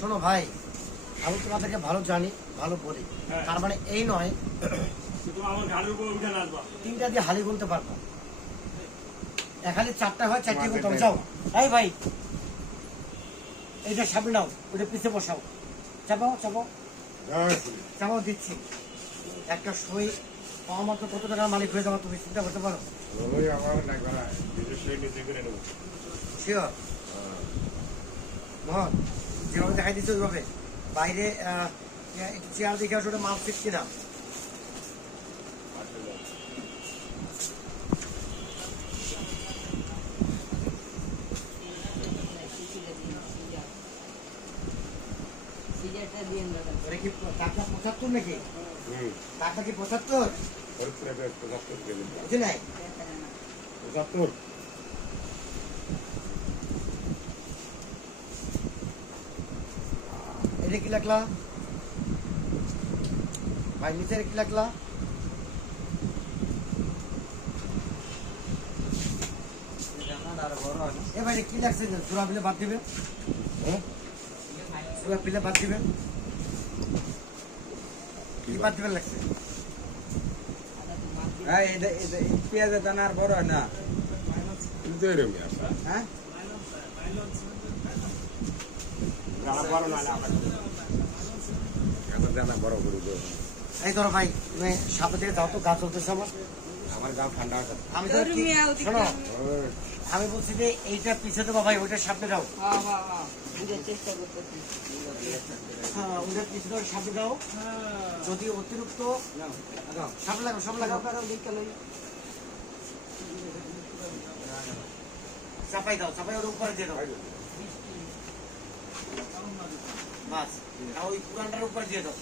শোনো ভাই আমি তোমাদেরকে ভালো জানি ভালো বলি। হ্যাঁ। তার মানে এই নয় তুমি আমার ঘাড়ের উপর উঠে নাচবা। তিনটা দিয়ে হালি গুনতে পারব। এক হালি চারটা হয় চারটে গুনতে যাও। এই ভাই এইটা সামনে নাও ওটা পিছে বসাও। চাপাও চাপাও। চাপাও দিচ্ছি। একটা সই পাওয়া মাত্র কত টাকার মালিক হয়ে যাওয়া তুমি চিন্তা করতে পারো? শিওর মোহন যেভাবে দেখাই দিচ্ছে ওইভাবে বাইরে চেয়ার দেখে আসলে মাল ফিট কিনা। পঁচাত্তর নাকি? টাকা কি পঁচাত্তর? বুঝি নাই কি লাগলা? ভাই নিচে কি লাগলা? এ ভাই কি লাগছে? চূড়া পিলে বাদ দিবে। চূড়া পিলে বাদ দিবে। কি বাদ দিবে লাগছে? পেঁয়াজের দানা আর বড় হয় না। হ্যাঁ? এই ধরো ভাই তুমি সামনে থেকে যাও তো গাছ চলতেছে আমার। আমার গাও ঠান্ডা আছে। আমি তো শোনো বলছি যে এইটা পিছিয়ে দেবো ভাই ওইটার সামনে যাও। হ্যাঁ হ্যাঁ ওইটার দাও সামনে যদি অতিরিক্ত সামনে লাগাও সামনে লাগাও। চাপাই দাও চাপাই ওর উপরে দিয়ে দাও। বাস ওই পুরানটার উপর দিয়ে দাও